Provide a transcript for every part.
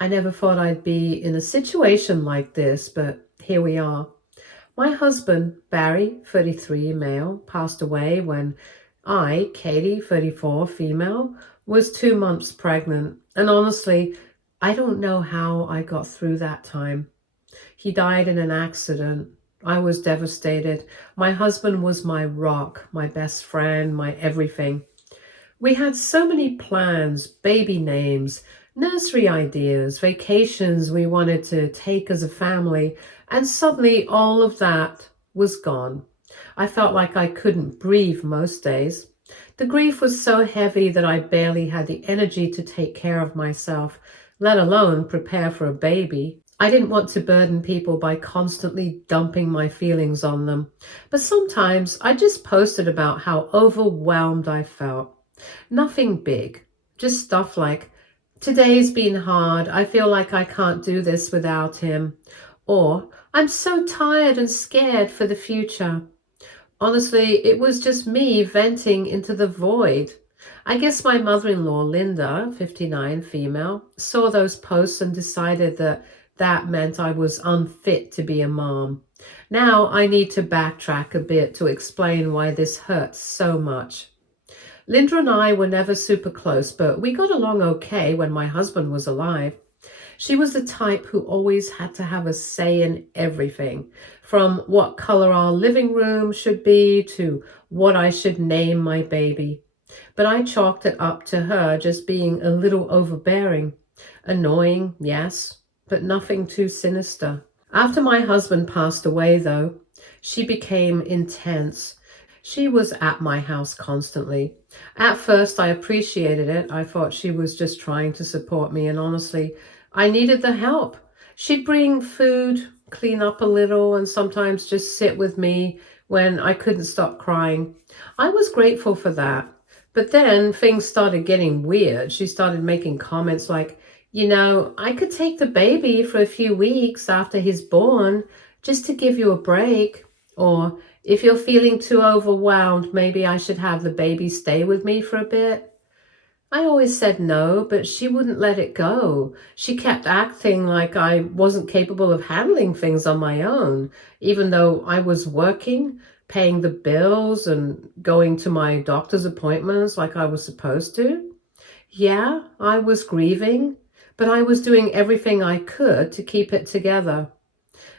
I never thought I'd be in a situation like this, but here we are. My husband, Barry, 33, male, passed away when I, Katie, 34, female, was 2 months pregnant. And honestly, I don't know how I got through that time. He died in an accident. I was devastated. My husband was my rock, my best friend, my everything. We had so many plans, baby names, nursery ideas, vacations we wanted to take as a family, and suddenly all of that was gone. I felt like I couldn't breathe most days. The grief was so heavy that I barely had the energy to take care of myself, let alone prepare for a baby. I didn't want to burden people by constantly dumping my feelings on them, but sometimes I just posted about how overwhelmed I felt. Nothing big, just stuff like, today's been hard, I feel like I can't do this without him. Or, I'm so tired and scared for the future. Honestly, it was just me venting into the void. I guess my mother-in-law, Linda, 59, female, saw those posts and decided that that meant I was unfit to be a mom. Now I need to backtrack a bit to explain why this hurts so much. Linda and I were never super close, but we got along okay when my husband was alive. She was the type who always had to have a say in everything, from what color our living room should be to what I should name my baby. But I chalked it up to her just being a little overbearing. Annoying, yes, but nothing too sinister. After my husband passed away, though, she became intense. She was at my house constantly. At first, I appreciated it. I thought she was just trying to support me, and honestly, I needed the help. She'd bring food, clean up a little, and sometimes just sit with me when I couldn't stop crying. I was grateful for that. But then things started getting weird. She started making comments like, I could take the baby for a few weeks after he's born just to give you a break. Or, if you're feeling too overwhelmed, maybe I should have the baby stay with me for a bit. I always said no, but she wouldn't let it go. She kept acting like I wasn't capable of handling things on my own, even though I was working, paying the bills, and going to my doctor's appointments like I was supposed to. Yeah, I was grieving, but I was doing everything I could to keep it together.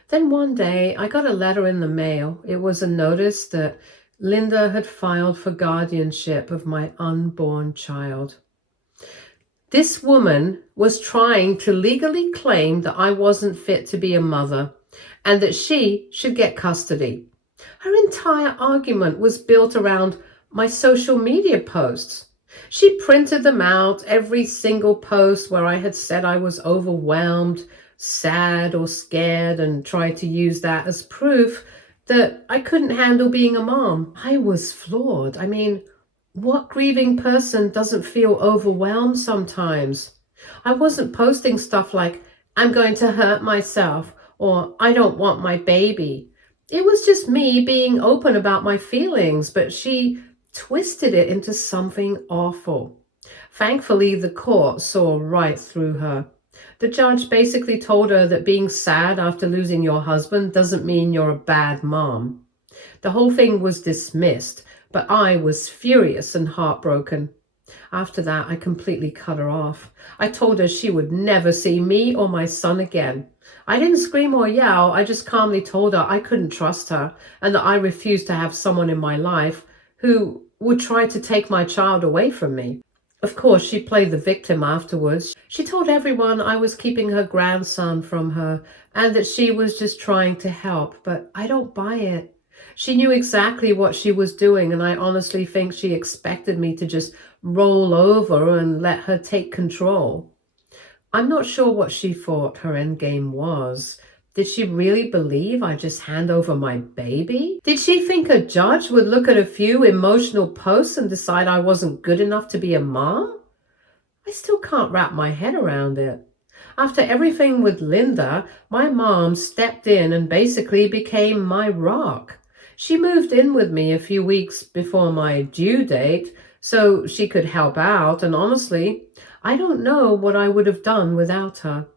Then one day I got a letter in the mail. It was a notice that Linda had filed for guardianship of my unborn child. This woman was trying to legally claim that I wasn't fit to be a mother and that she should get custody. Her entire argument was built around my social media posts. She printed them out, every single post where I had said I was overwhelmed, sad or scared, and tried to use that as proof that I couldn't handle being a mom. I was floored. I mean, what grieving person doesn't feel overwhelmed sometimes? I wasn't posting stuff like, I'm going to hurt myself, or I don't want my baby. It was just me being open about my feelings, but she twisted it into something awful. Thankfully, the court saw right through her. The judge basically told her that being sad after losing your husband doesn't mean you're a bad mom. The whole thing was dismissed, but I was furious and heartbroken. After that, I completely cut her off. I told her she would never see me or my son again. I didn't scream or yell. I just calmly told her I couldn't trust her and that I refused to have someone in my life who would try to take my child away from me. Of course, she played the victim afterwards. She told everyone I was keeping her grandson from her and that she was just trying to help, but I don't buy it. She knew exactly what she was doing, and I honestly think she expected me to just roll over and let her take control. I'm not sure what she thought her endgame was. Did she really believe I'd just hand over my baby? Did she think a judge would look at a few emotional posts and decide I wasn't good enough to be a mom? I still can't wrap my head around it. After everything with Linda, my mom stepped in and basically became my rock. She moved in with me a few weeks before my due date so she could help out, and honestly, I don't know what I would have done without her.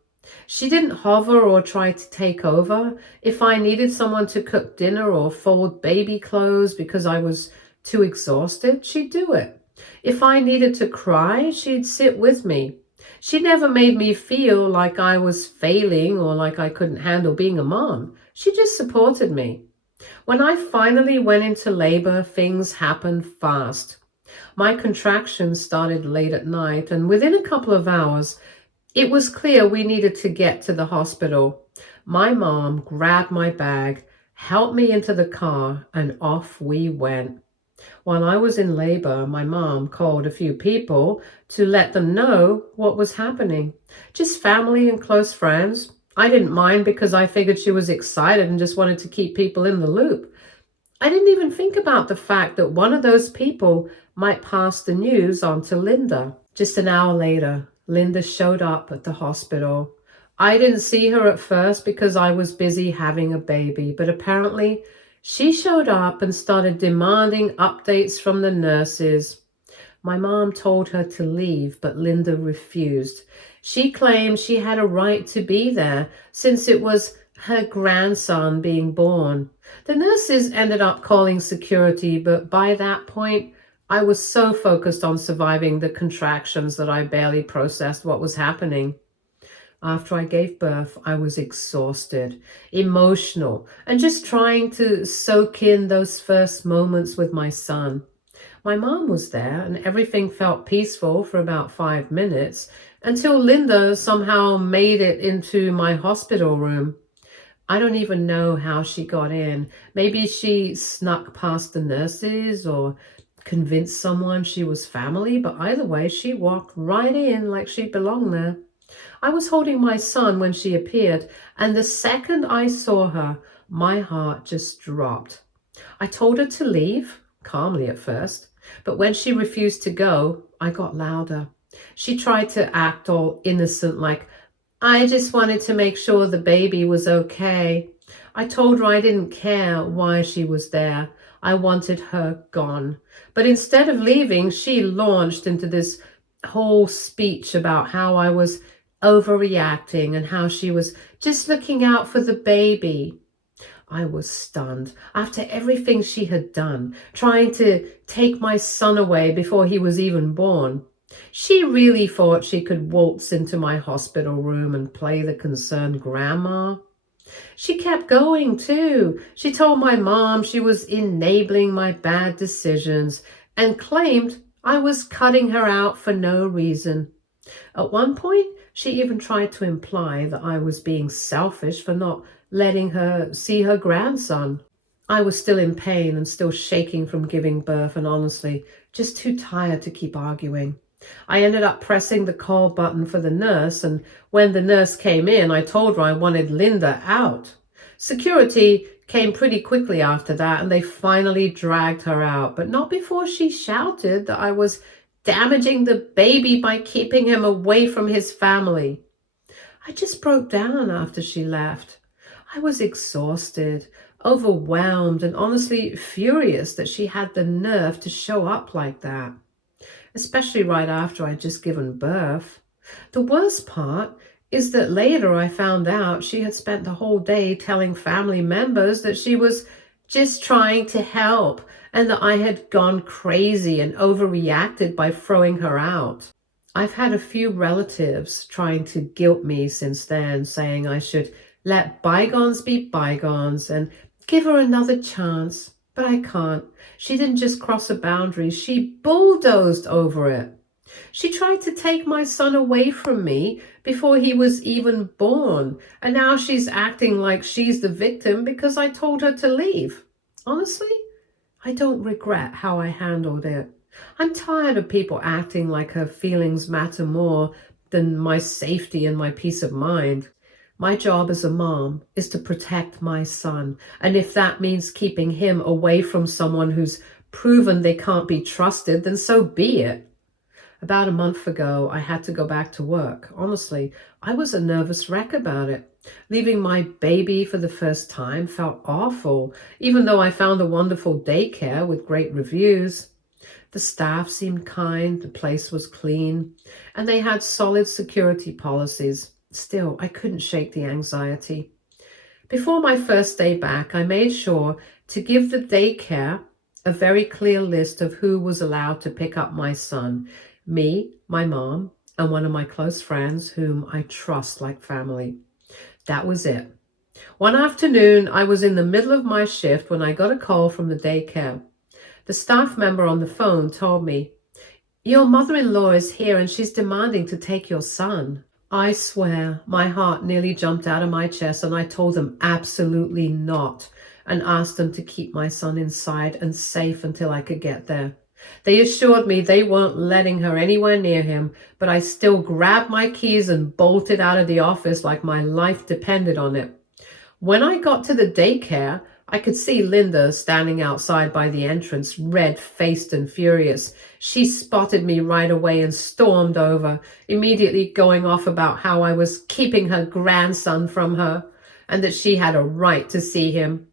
She didn't hover or try to take over. If I needed someone to cook dinner or fold baby clothes because I was too exhausted, she'd do it. If I needed to cry, she'd sit with me. She never made me feel like I was failing or like I couldn't handle being a mom. She just supported me. When I finally went into labor, things happened fast. My contractions started late at night, and within a couple of hours, it was clear we needed to get to the hospital. My mom grabbed my bag, helped me into the car, and off we went. While I was in labor, my mom called a few people to let them know what was happening. Just family and close friends. I didn't mind because I figured she was excited and just wanted to keep people in the loop. I didn't even think about the fact that one of those people might pass the news on to Linda. Just an hour later, Linda showed up at the hospital. I didn't see her at first because I was busy having a baby, but apparently she showed up and started demanding updates from the nurses. My mom told her to leave, but Linda refused. She claimed she had a right to be there since it was her grandson being born. The nurses ended up calling security, but by that point, I was so focused on surviving the contractions that I barely processed what was happening. After I gave birth, I was exhausted, emotional, and just trying to soak in those first moments with my son. My mom was there, and everything felt peaceful for about 5 minutes until Linda somehow made it into my hospital room. I don't even know how she got in. Maybe she snuck past the nurses or convinced someone she was family, but either way, she walked right in like she belonged there. I was holding my son when she appeared, and the second I saw her, my heart just dropped. I told her to leave, calmly at first, but when she refused to go, I got louder. She tried to act all innocent, like, I just wanted to make sure the baby was okay. I told her I didn't care why she was there. I wanted her gone. But instead of leaving, she launched into this whole speech about how I was overreacting and how she was just looking out for the baby. I was stunned. After everything she had done, trying to take my son away before he was even born, she really thought she could waltz into my hospital room and play the concerned grandma. She kept going too. She told my mom she was enabling my bad decisions and claimed I was cutting her out for no reason. At one point, she even tried to imply that I was being selfish for not letting her see her grandson. I was still in pain and still shaking from giving birth and honestly just too tired to keep arguing. I ended up pressing the call button for the nurse, and when the nurse came in, I told her I wanted Linda out. Security came pretty quickly after that, and they finally dragged her out, but not before she shouted that I was damaging the baby by keeping him away from his family. I just broke down after she left. I was exhausted, overwhelmed, and honestly furious that she had the nerve to show up like that, especially right after I'd just given birth. The worst part is that later I found out she had spent the whole day telling family members that she was just trying to help and that I had gone crazy and overreacted by throwing her out. I've had a few relatives trying to guilt me since then, saying I should let bygones be bygones and give her another chance. But I can't. She didn't just cross a boundary, she bulldozed over it. She tried to take my son away from me before he was even born, and now she's acting like she's the victim because I told her to leave. Honestly, I don't regret how I handled it. I'm tired of people acting like her feelings matter more than my safety and my peace of mind. My job as a mom is to protect my son, and if that means keeping him away from someone who's proven they can't be trusted, then so be it. About a month ago, I had to go back to work. Honestly, I was a nervous wreck about it. Leaving my baby for the first time felt awful, even though I found a wonderful daycare with great reviews. The staff seemed kind, the place was clean, and they had solid security policies. Still, I couldn't shake the anxiety. Before my first day back, I made sure to give the daycare a very clear list of who was allowed to pick up my son: me, my mom, and one of my close friends whom I trust like family. That was it. One afternoon, I was in the middle of my shift when I got a call from the daycare. The staff member on the phone told me, "Your mother-in-law is here and she's demanding to take your son." I swear, my heart nearly jumped out of my chest, and I told them absolutely not, and asked them to keep my son inside and safe until I could get there. They assured me they weren't letting her anywhere near him, but I still grabbed my keys and bolted out of the office like my life depended on it. When I got to the daycare, I could see Linda standing outside by the entrance, red-faced and furious. She spotted me right away and stormed over, immediately going off about how I was keeping her grandson from her and that she had a right to see him.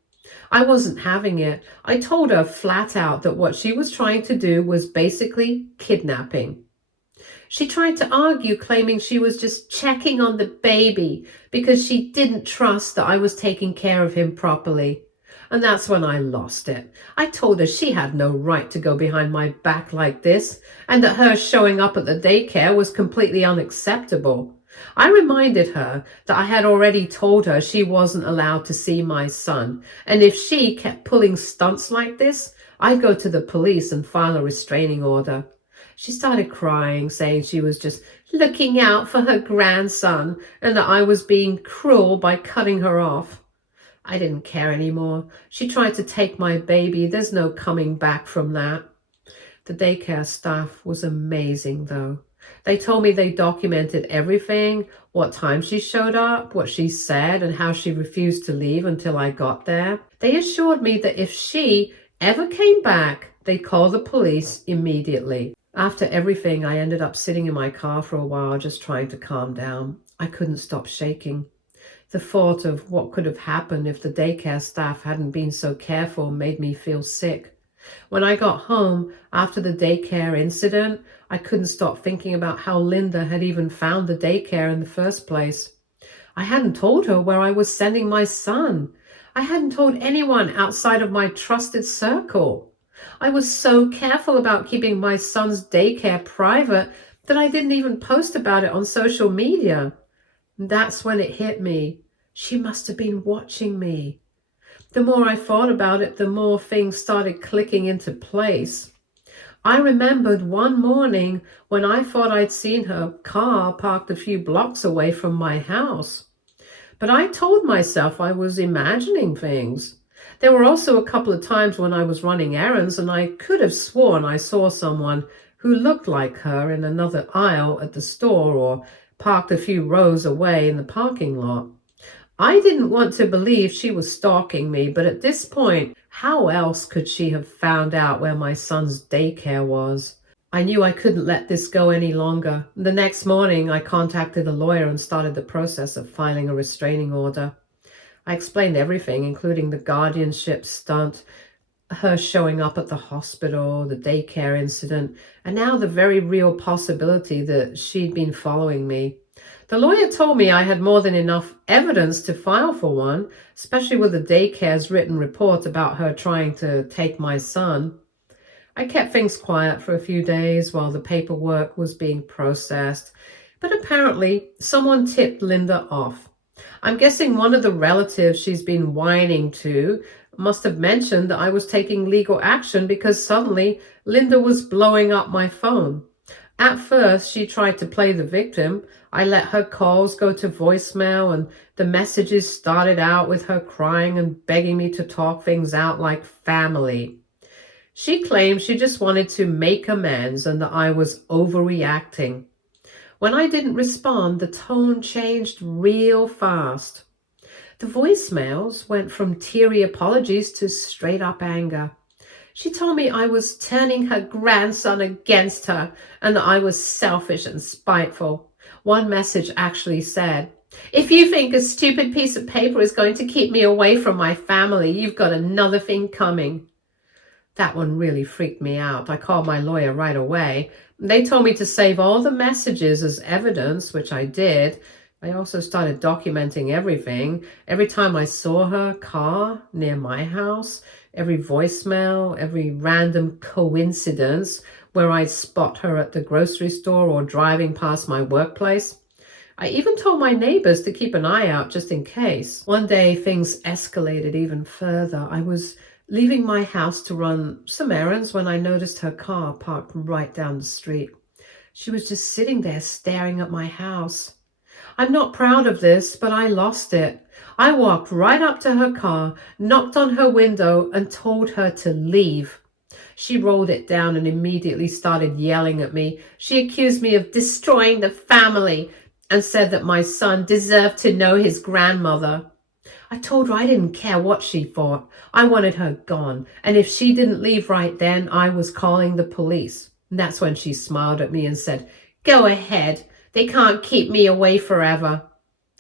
I wasn't having it. I told her flat out that what she was trying to do was basically kidnapping. She tried to argue, claiming she was just checking on the baby because she didn't trust that I was taking care of him properly. And that's when I lost it. I told her she had no right to go behind my back like this, and that her showing up at the daycare was completely unacceptable. I reminded her that I had already told her she wasn't allowed to see my son, and if she kept pulling stunts like this, I'd go to the police and file a restraining order. She started crying, saying she was just looking out for her grandson and that I was being cruel by cutting her off. I didn't care anymore. She tried to take my baby. There's no coming back from that. The daycare staff was amazing, though. They told me they documented everything: what time she showed up, what she said, and how she refused to leave until I got there. They assured me that if she ever came back, they'd call the police immediately. After everything, I ended up sitting in my car for a while, just trying to calm down. I couldn't stop shaking. The thought of what could have happened if the daycare staff hadn't been so careful made me feel sick. When I got home after the daycare incident, I couldn't stop thinking about how Linda had even found the daycare in the first place. I hadn't told her where I was sending my son. I hadn't told anyone outside of my trusted circle. I was so careful about keeping my son's daycare private that I didn't even post about it on social media. That's when it hit me. She must have been watching me. The more I thought about it, the more things started clicking into place. I remembered one morning when I thought I'd seen her car parked a few blocks away from my house. But I told myself I was imagining things. There were also a couple of times when I was running errands and I could have sworn I saw someone who looked like her in another aisle at the store or parked a few rows away in the parking lot. I didn't want to believe she was stalking me, but at this point, how else could she have found out where my son's daycare was? I knew I couldn't let this go any longer. The next morning, I contacted a lawyer and started the process of filing a restraining order. I explained everything, including the guardianship stunt, her showing up at the hospital, the daycare incident, and now the very real possibility that she'd been following me. The lawyer told me I had more than enough evidence to file for one, especially with the daycare's written report about her trying to take my son. I kept things quiet for a few days while the paperwork was being processed, but apparently someone tipped Linda off. I'm guessing one of the relatives she's been whining to must have mentioned that I was taking legal action because suddenly Linda was blowing up my phone. At first, she tried to play the victim. I let her calls go to voicemail, and the messages started out with her crying and begging me to talk things out like family. She claimed she just wanted to make amends and that I was overreacting. When I didn't respond, the tone changed real fast. The voicemails went from teary apologies to straight up anger. She told me I was turning her grandson against her and that I was selfish and spiteful. One message actually said, "If you think a stupid piece of paper is going to keep me away from my family, you've got another thing coming." That one really freaked me out. I called my lawyer right away. They told me to save all the messages as evidence, which I did. I also started documenting everything. Every time I saw her car near my house, every voicemail, every random coincidence where I'd spot her at the grocery store or driving past my workplace. I even told my neighbors to keep an eye out just in case. One day, things escalated even further. I was leaving my house to run some errands when I noticed her car parked right down the street. She was just sitting there staring at my house. I'm not proud of this, but I lost it. I walked right up to her car, knocked on her window, and told her to leave. She rolled it down and immediately started yelling at me. She accused me of destroying the family and said that my son deserved to know his grandmother. I told her I didn't care what she thought. I wanted her gone. And if she didn't leave right then, I was calling the police. And that's when she smiled at me and said, "Go ahead. They can't keep me away forever."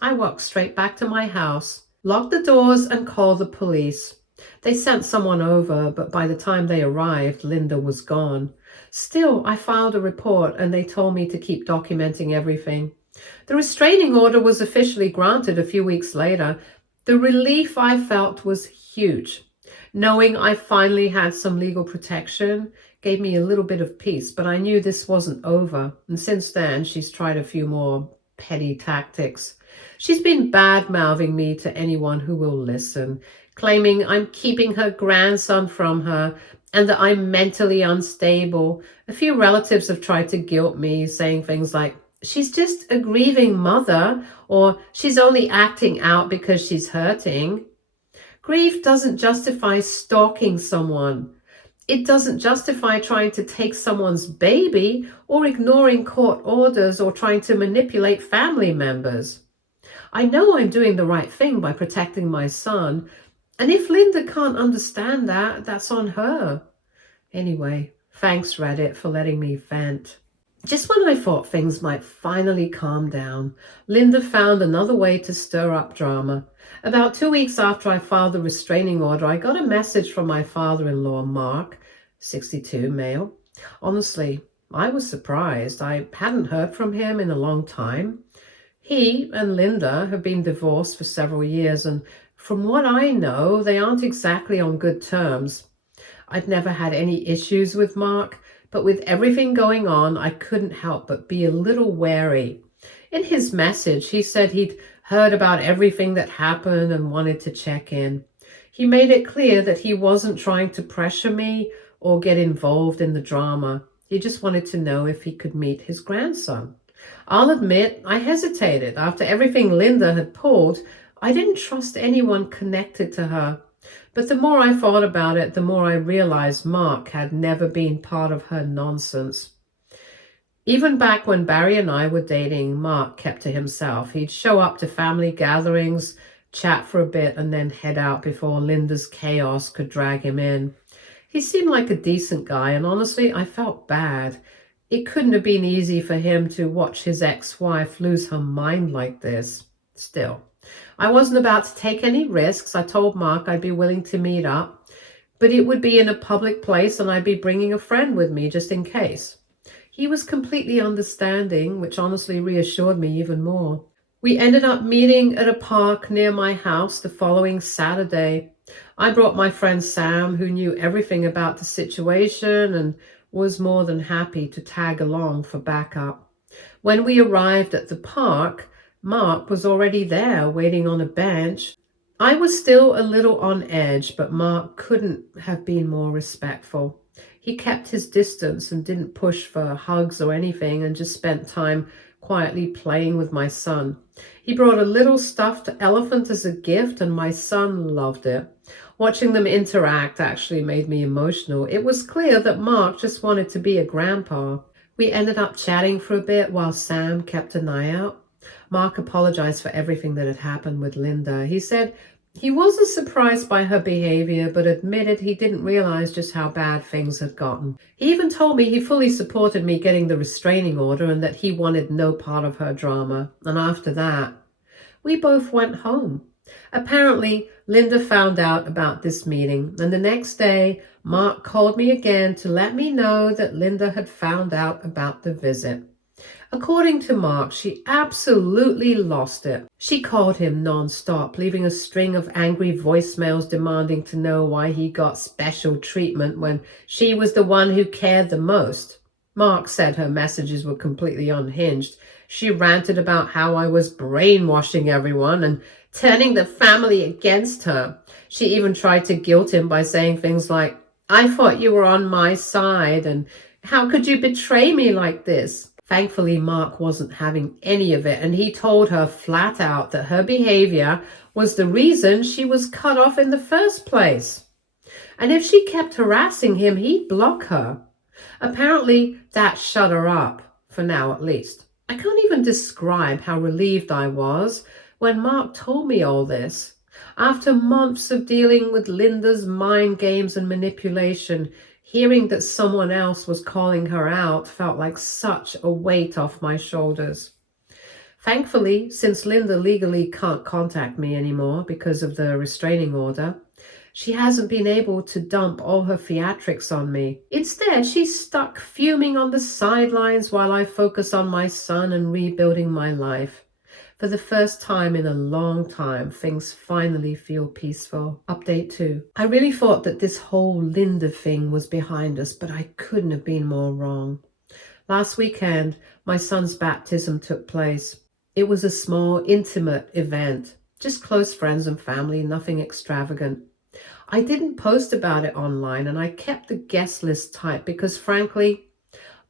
I walked straight back to my house, locked the doors, and called the police. They sent someone over, but by the time they arrived, Linda was gone. Still, I filed a report and they told me to keep documenting everything. The restraining order was officially granted a few weeks later. The relief I felt was huge. Knowing I finally had some legal protection gave me a little bit of peace, but I knew this wasn't over. And since then, she's tried a few more petty tactics. She's been bad-mouthing me to anyone who will listen, claiming I'm keeping her grandson from her and that I'm mentally unstable. A few relatives have tried to guilt me, saying things like, "She's just a grieving mother," or "She's only acting out because she's hurting." Grief doesn't justify stalking someone. It doesn't justify trying to take someone's baby or ignoring court orders or trying to manipulate family members. I know I'm doing the right thing by protecting my son, and if Linda can't understand that, that's on her. Anyway, thanks Reddit for letting me vent. Just when I thought things might finally calm down, Linda found another way to stir up drama. About 2 weeks after I filed the restraining order, I got a message from my father-in-law, Mark, 62, male. Honestly, I was surprised. I hadn't heard from him in a long time. He and Linda have been divorced for several years, and from what I know, they aren't exactly on good terms. I'd never had any issues with Mark, but with everything going on, I couldn't help but be a little wary. In his message, he said he'd heard about everything that happened and wanted to check in. He made it clear that he wasn't trying to pressure me or get involved in the drama. He just wanted to know if he could meet his grandson. I'll admit, I hesitated. After everything Linda had pulled, I didn't trust anyone connected to her. But the more I thought about it, the more I realized Mark had never been part of her nonsense. Even back when Barry and I were dating, Mark kept to himself. He'd show up to family gatherings, chat for a bit, and then head out before Linda's chaos could drag him in. He seemed like a decent guy, and honestly, I felt bad. It couldn't have been easy for him to watch his ex-wife lose her mind like this. Still, I wasn't about to take any risks. I told Mark I'd be willing to meet up, but it would be in a public place and I'd be bringing a friend with me just in case. He was completely understanding, which honestly reassured me even more. We ended up meeting at a park near my house the following Saturday. I brought my friend Sam, who knew everything about the situation and was more than happy to tag along for backup. When we arrived at the park, Mark was already there waiting on a bench. I was still a little on edge, but Mark couldn't have been more respectful. He kept his distance and didn't push for hugs or anything and just spent time quietly playing with my son. He brought a little stuffed elephant as a gift and my son loved it. Watching them interact actually made me emotional. It was clear that Mark just wanted to be a grandpa. We ended up chatting for a bit while Sam kept an eye out. Mark apologized for everything that had happened with Linda. He said he wasn't surprised by her behavior, but admitted he didn't realize just how bad things had gotten. He even told me he fully supported me getting the restraining order and that he wanted no part of her drama. And after that, we both went home. Apparently, Linda found out about this meeting, and the next day, Mark called me again to let me know that Linda had found out about the visit. According to Mark, she absolutely lost it. She called him non-stop, leaving a string of angry voicemails demanding to know why he got special treatment when she was the one who cared the most. Mark said her messages were completely unhinged. She ranted about how I was brainwashing everyone and turning the family against her. She even tried to guilt him by saying things like, "I thought you were on my side," and "How could you betray me like this?" Thankfully, Mark wasn't having any of it, and he told her flat out that her behavior was the reason she was cut off in the first place. And if she kept harassing him, he'd block her. Apparently, that shut her up, for now at least. I can't even describe how relieved I was when Mark told me all this. After months of dealing with Linda's mind games and manipulation, hearing that someone else was calling her out felt like such a weight off my shoulders. Thankfully, since Linda legally can't contact me anymore because of the restraining order, she hasn't been able to dump all her theatrics on me. Instead, she's stuck fuming on the sidelines while I focus on my son and rebuilding my life. For the first time in a long time, things finally feel peaceful. Update 2. I really thought that this whole Linda thing was behind us, but I couldn't have been more wrong. Last weekend, my son's baptism took place. It was a small, intimate event, just close friends and family, nothing extravagant. I didn't post about it online, and I kept the guest list tight because, frankly,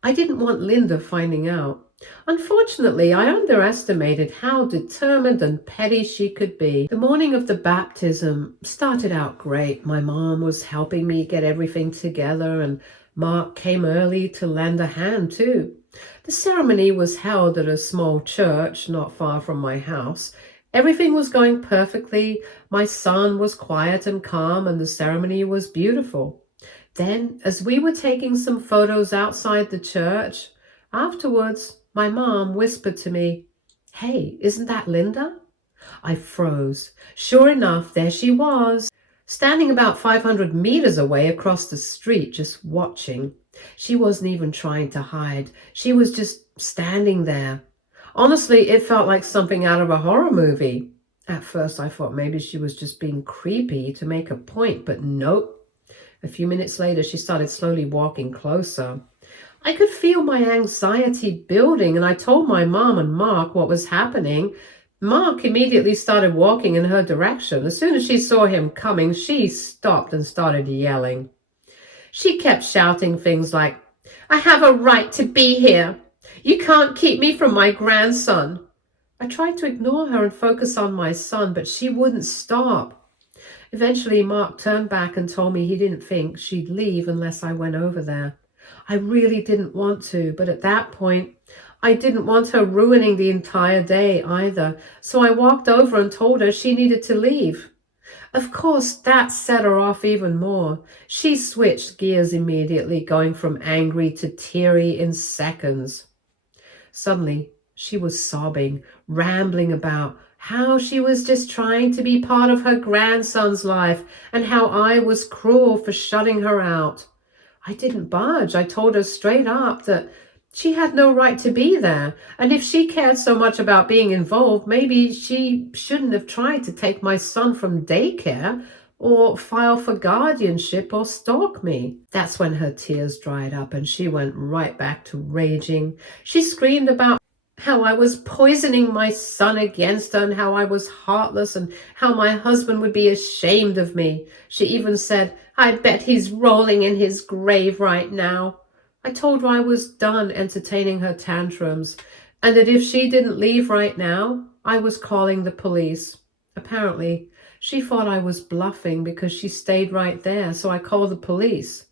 I didn't want Linda finding out. Unfortunately, I underestimated how determined and petty she could be. The morning of the baptism started out great. My mom was helping me get everything together, and Mark came early to lend a hand too. The ceremony was held at a small church not far from my house. Everything was going perfectly. My son was quiet and calm, and the ceremony was beautiful. Then, as we were taking some photos outside the church, afterwards, my mom whispered to me, "Hey, isn't that Linda?" I froze. Sure enough, there she was, standing about 500 meters away across the street, just watching. She wasn't even trying to hide. She was just standing there. Honestly, it felt like something out of a horror movie. At first, I thought maybe she was just being creepy to make a point, but nope. A few minutes later, she started slowly walking closer. I could feel my anxiety building, and I told my mom and Mark what was happening. Mark immediately started walking in her direction. As soon as she saw him coming, she stopped and started yelling. She kept shouting things like, "I have a right to be here. You can't keep me from my grandson." I tried to ignore her and focus on my son, but she wouldn't stop. Eventually, Mark turned back and told me he didn't think she'd leave unless I went over there. I really didn't want to, but at that point, I didn't want her ruining the entire day either, so I walked over and told her she needed to leave. Of course, that set her off even more. She switched gears immediately, going from angry to teary in seconds. Suddenly, she was sobbing, rambling about how she was just trying to be part of her grandson's life and how I was cruel for shutting her out. I didn't budge. I told her straight up that she had no right to be there, and if she cared so much about being involved, maybe she shouldn't have tried to take my son from daycare or file for guardianship or stalk me. That's when her tears dried up and she went right back to raging. She screamed about how I was poisoning my son against her and how I was heartless and how my husband would be ashamed of me. She even said, "I bet he's rolling in his grave right now." I told her I was done entertaining her tantrums and that if she didn't leave right now, I was calling the police. Apparently, she thought I was bluffing because she stayed right there, so I called the police.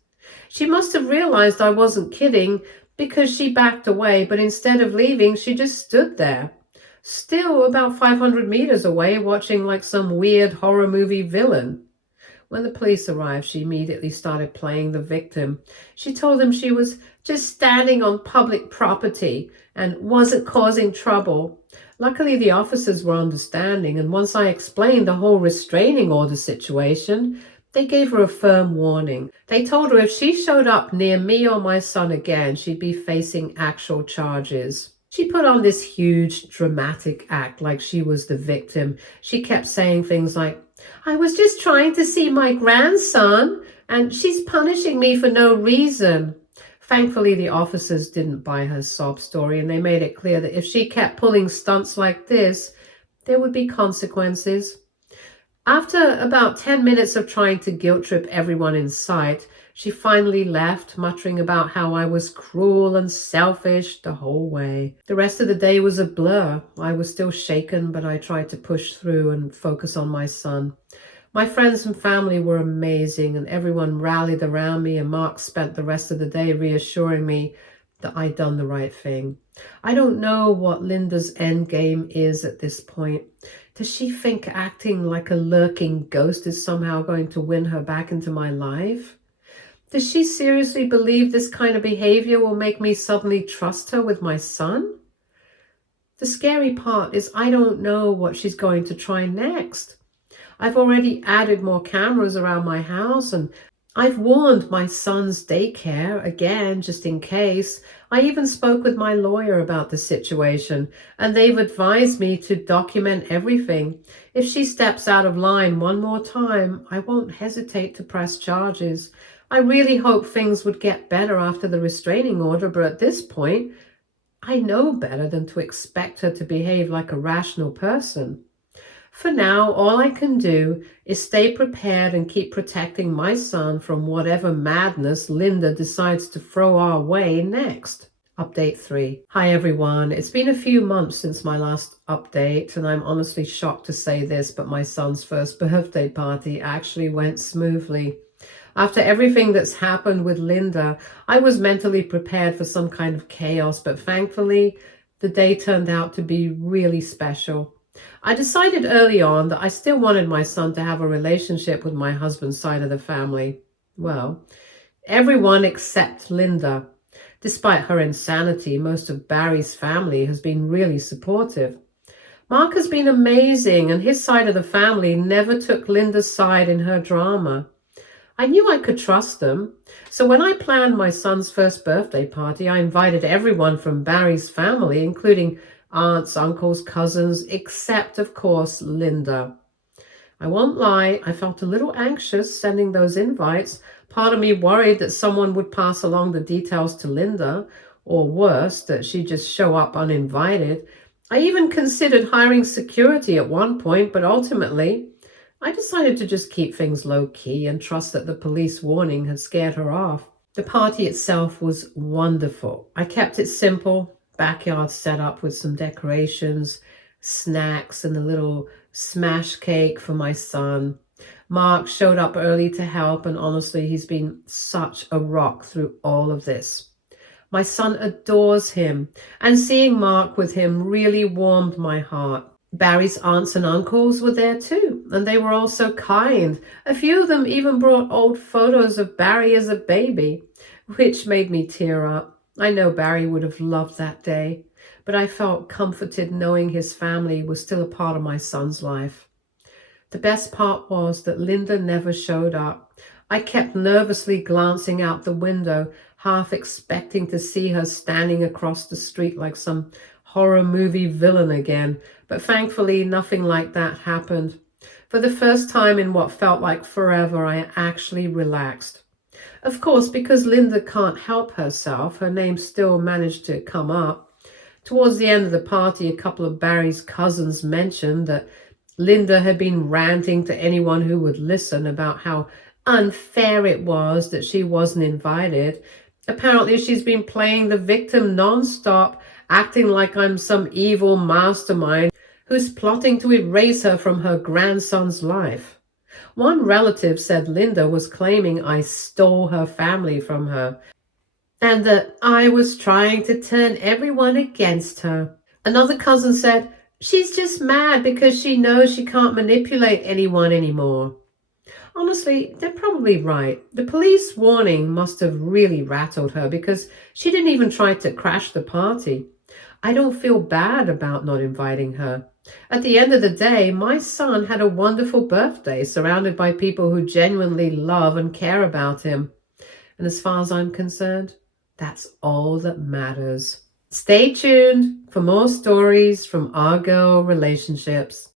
She must have realized I wasn't kidding because she backed away, but instead of leaving, she just stood there, still about 500 meters away, watching like some weird horror movie villain. When the police arrived, she immediately started playing the victim. She told them she was just standing on public property and wasn't causing trouble. Luckily, the officers were understanding, and once I explained the whole restraining order situation, they gave her a firm warning. They told her if she showed up near me or my son again, she'd be facing actual charges. She put on this huge dramatic act like she was the victim. She kept saying things like, "I was just trying to see my grandson, and she's punishing me for no reason." Thankfully, the officers didn't buy her sob story, and they made it clear that if she kept pulling stunts like this, there would be consequences. After about 10 minutes of trying to guilt trip everyone in sight, she finally left, muttering about how I was cruel and selfish the whole way. The rest of the day was a blur. I was still shaken, but I tried to push through and focus on my son. My friends and family were amazing, and everyone rallied around me, and Mark spent the rest of the day reassuring me that I'd done the right thing. I don't know what Linda's end game is at this point. Does she think acting like a lurking ghost is somehow going to win her back into my life? Does she seriously believe this kind of behavior will make me suddenly trust her with my son? The scary part is I don't know what she's going to try next. I've already added more cameras around my house, and I've warned my son's daycare again, just in case. I even spoke with my lawyer about the situation, and they've advised me to document everything. If she steps out of line one more time, I won't hesitate to press charges. I really hope things would get better after the restraining order, but at this point, I know better than to expect her to behave like a rational person. For now, all I can do is stay prepared and keep protecting my son from whatever madness Linda decides to throw our way next. Update 3. Hi everyone. It's been a few months since my last update, and I'm honestly shocked to say this, but my son's first birthday party actually went smoothly. After everything that's happened with Linda, I was mentally prepared for some kind of chaos, but thankfully, the day turned out to be really special. I decided early on that I still wanted my son to have a relationship with my husband's side of the family. Well, everyone except Linda. Despite her insanity, most of Barry's family has been really supportive. Mark has been amazing, and his side of the family never took Linda's side in her drama. I knew I could trust them, so when I planned my son's first birthday party, I invited everyone from Barry's family, including aunts, uncles, cousins, except, of course, Linda. I won't lie, I felt a little anxious sending those invites. Part of me worried that someone would pass along the details to Linda, or worse, that she'd just show up uninvited. I even considered hiring security at one point, but ultimately, I decided to just keep things low-key and trust that the police warning had scared her off. The party itself was wonderful. I kept it simple, backyard setup with some decorations, snacks, and a little smash cake for my son. Mark showed up early to help, and honestly, he's been such a rock through all of this. My son adores him, and seeing Mark with him really warmed my heart. Barry's aunts and uncles were there too, and they were all so kind. A few of them even brought old photos of Barry as a baby, which made me tear up. I know Barry would have loved that day, but I felt comforted knowing his family was still a part of my son's life. The best part was that Linda never showed up. I kept nervously glancing out the window, half expecting to see her standing across the street like some horror movie villain again, but thankfully nothing like that happened. For the first time in what felt like forever, I actually relaxed. Of course, because Linda can't help herself, her name still managed to come up. Towards the end of the party, a couple of Barry's cousins mentioned that Linda had been ranting to anyone who would listen about how unfair it was that she wasn't invited. Apparently, she's been playing the victim nonstop, acting like I'm some evil mastermind who's plotting to erase her from her grandson's life. One relative said Linda was claiming I stole her family from her, and that I was trying to turn everyone against her. Another cousin said she's just mad because she knows she can't manipulate anyone anymore. Honestly, they're probably right. The police warning must have really rattled her because she didn't even try to crash the party. I don't feel bad about not inviting her. At the end of the day, my son had a wonderful birthday surrounded by people who genuinely love and care about him. And as far as I'm concerned, that's all that matters. Stay tuned for more stories from our girl relationships.